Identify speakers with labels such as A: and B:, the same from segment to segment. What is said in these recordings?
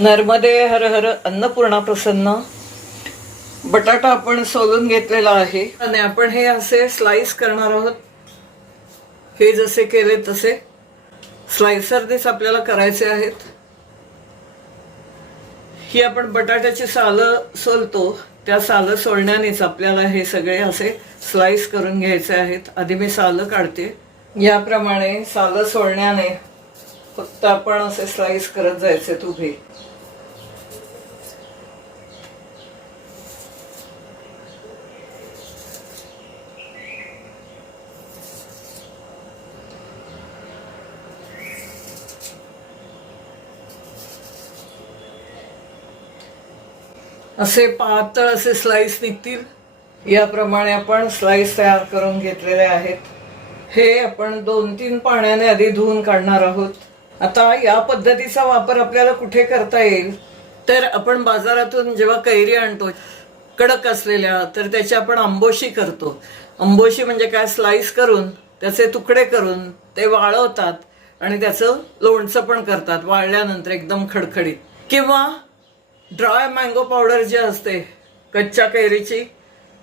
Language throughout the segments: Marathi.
A: नर्मदे हर हर अन्नपूर्णा प्रसन्न. बटाटा आपण सोलून घेतलेला आहे. आणि आपण हे असे स्लाइस करणार आहोत. हे जसे केले तसे. स्लायसरनेच आपल्याला करायचे आहेत. ही आपण बटाट्याची सालं सोलतो. त्या सालं सोलण्यानेच आपल्याला हे सगळे असे स्लाइस करून घ्यायचे आहेत. आधी मी सालं काढते. याप्रमाणे सालं सोलण्याने फक्त आपण असे स्लाइस करत जायचे उभे असे पातळ असे स्लाइस निघतील. याप्रमाणे आपण स्लाइस तयार करून घेतलेले आहेत. हे आपण दोन तीन पाण्याने आधी धुवून काढणार आहोत. आता या पद्धतीचा वापर आपल्याला कुठे करता येईल? तर आपण बाजारातून जेव्हा कैरी आणतो कडक असलेल्या तर त्याची आपण आंबोशी करतो. आंबोशी म्हणजे काय? स्लाईस करून त्याचे तुकडे करून ते वाळवतात आणि त्याचं लोणचं पण करतात वाळल्यानंतर एकदम खडखडीत. किंवा ड्राय मँगो पावडर जी असते कच्च्या कैरीची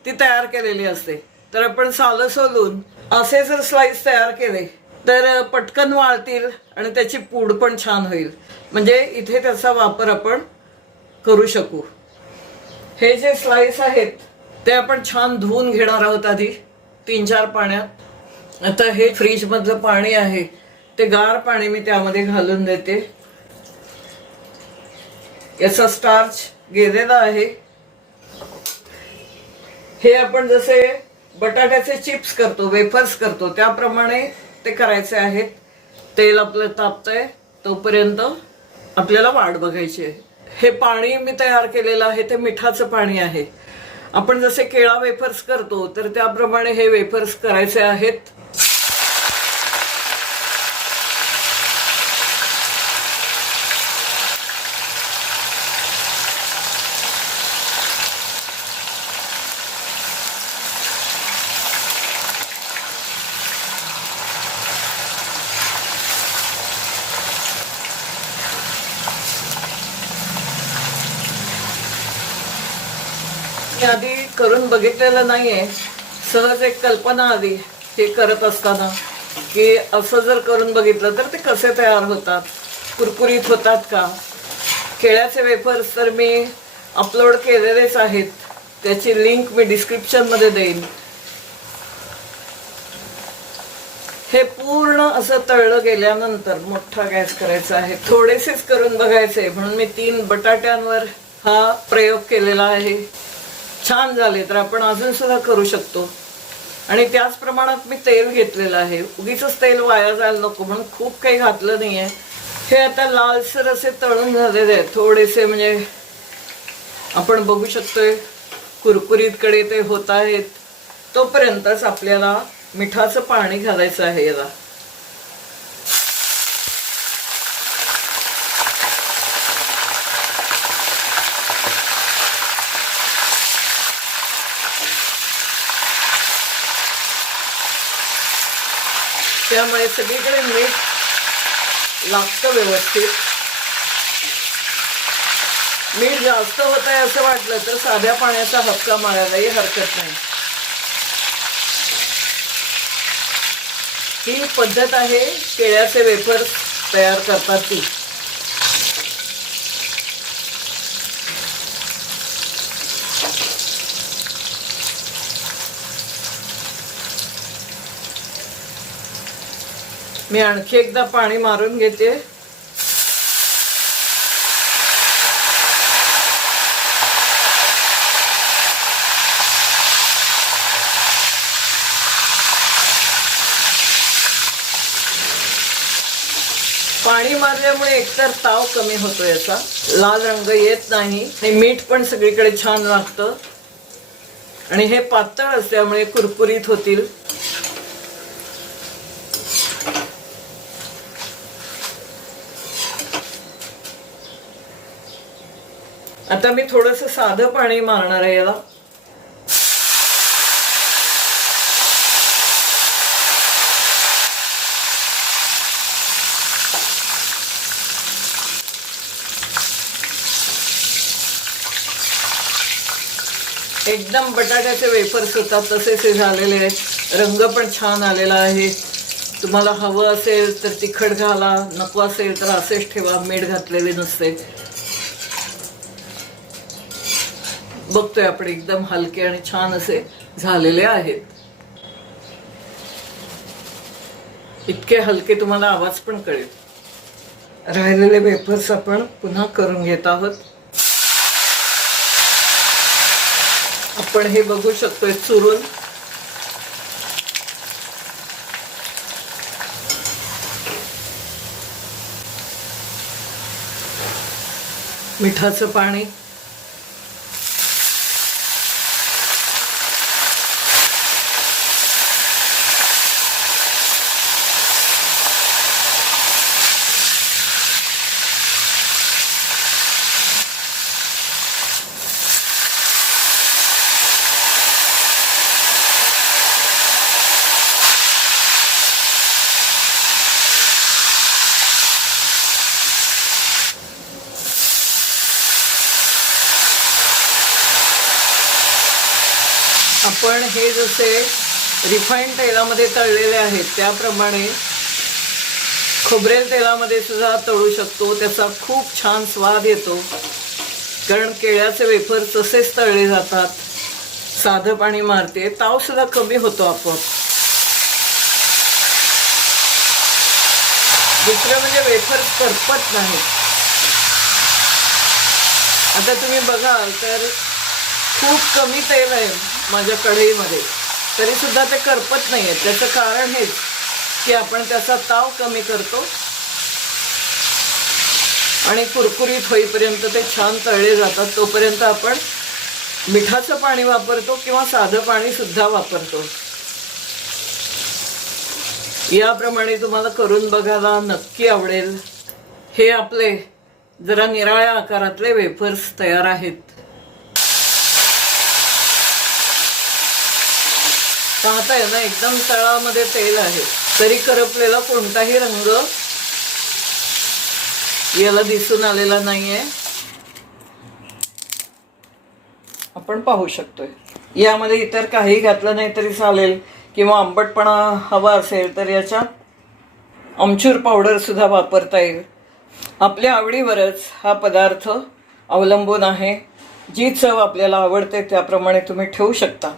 A: ती तयार केलेली असते. तर आपण सालं सोलून असे जर स्लाईस तयार केले तर पटकन वाळतील आणि त्याची पूड पण छान होईल. म्हणजे इथे त्याचा वापर आपण करू शकू. हे जे स्लाइस आहेत ते आपण छान धुवून घेणार आहोत आधी तीन चार पाण्यात. आता हे फ्रीजमधलं पाणी आहे ते गार पाणी मी त्यामध्ये घालून देते. याचा स्टार्च गेलेला आहे. हे आपण जसे बटाट्याचे चिप्स करतो वेफर्स करतो त्याप्रमाणे ते करायचे आहेत. तेल आपलं तापतंय. तोपर्यंत आपल्याला वाढ बघायची आहे. हे पाणी मी तयार केलेलं आहे. ते मिठाचं पाणी आहे. आपण जसे केळा वेफर्स करतो तर त्याप्रमाणे हे वेफर्स करायचे आहेत. मी आधी करून बघितलेलं नाहीये. सहज एक कल्पना आली हे करत असताना की असं जर करून बघितलं तर ते कसे तयार होतात? कुरकुरीत होतात का? केळ्याचे वेफर्स तर मी अपलोड केलेलेच आहेत. त्याची लिंक मी डिस्क्रिप्शनमध्ये देईन. हे पूर्ण असं तळलं गेल्यानंतर मोठा गॅस करायचा आहे. थोडेसेच करून बघायचे म्हणून मी तीन बटाट्यांवर हा प्रयोग केलेला आहे. छान झाले तर आपण अजून सुद्धा करू शकतो. आणि त्याच प्रमाणात मी तेल घेतलेलं आहे. उगीच तेल वाया जायला नको म्हणून खूप काही घातलं नाहीये. हे आता लालसर असे तळून झालेले आहेत. थोडेसे म्हणजे आपण बघू शकतोय कुरकुरीतकडे ते होत आहेत. तोपर्यंतच आपल्याला मिठाचं पाणी घालायचं आहे याला. त्यामुळे सगळीकडे मीठ लागतं व्यवस्थित. मीठ जास्त होत आहे असं वाटलं तर साध्या पाण्याचा हक्का मारायलाही हरकत नाही. ही पद्धत आहे केळ्याचे वेफर तयार करतात ती. मी आणखी एकदा पाणी मारून घेते. पाणी मारल्यामुळे एकतर ताव कमी होतो याचा. लाल रंग येत नाही. आणि मीठ पण सगळीकडे छान लागतं. आणि हे पातळ असल्यामुळे कुरकुरीत होतील. आता मी थोडस साधं पाणी मारणार आहे याला. एकदम बटाट्याचे वेफर्स होतात तसेच हे झालेले आहेत. रंग पण छान आलेला आहे. तुम्हाला हवं असेल तर तिखट घाला नको असेल तर असेच ठेवा मीठ घातलेले नसते. बघतोय आपण एकदम हलके आणि छान असे झालेले आहेत. इतके हलके तुम्हाला आवाज पण कळेल. राहिलेले वेफर्स आपण पुन्हा करून घेत आहोत. आपण हे बघू शकतोय चुरून. मिठाचं पाणी. आपण हे जसे रिफाईंड तेलामध्ये तळलेले आहेत त्याप्रमाणे खोबरेल तेलामध्ये सुद्धा तळू शकतो. त्याचा खूप छान स्वाद येतो. कारण केळ्याचे वेफर तसेच तळले जातात. साधं पाणी मारते. ताव सुद्धा कमी होतो आपोआप. दुसरं म्हणजे वेफर करपत नाही आता तुम्ही बघाल तर खूप कमी तेल आहे माझ्या कढईमध्ये. तरी सुद्धा ते करपत नाही आहे त्याचं कारण हेच की आपण त्याचा ताव कमी करतो. आणि कुरकुरीत होईपर्यंत ते छान तळले जातात. तोपर्यंत आपण मिठाचं पाणी वापरतो किंवा साधं पाणी सुद्धा वापरतो. याप्रमाणे तुम्हाला करून बघायला नक्की आवडेल. हे आपले जरा निराळ्या आकारातले वेफर्स तयार आहेत. पाहताय ना एकदम तळामध्ये तेल आहे. तरी करपलेला कोणताही रंग याला दिसून आलेला नाहीये. आपण पाहू शकतोय. यामध्ये इतर काही घातलं नाही तरी चालेल. किंवा आंबटपणा हवा असेल तर याच्या आमचूर पावडर सुद्धा वापरता येईल. आपल्या आवडीवरच हा पदार्थ अवलंबून आहे. जी चव आपल्याला आवडते त्याप्रमाणे तुम्ही ठेवू शकता.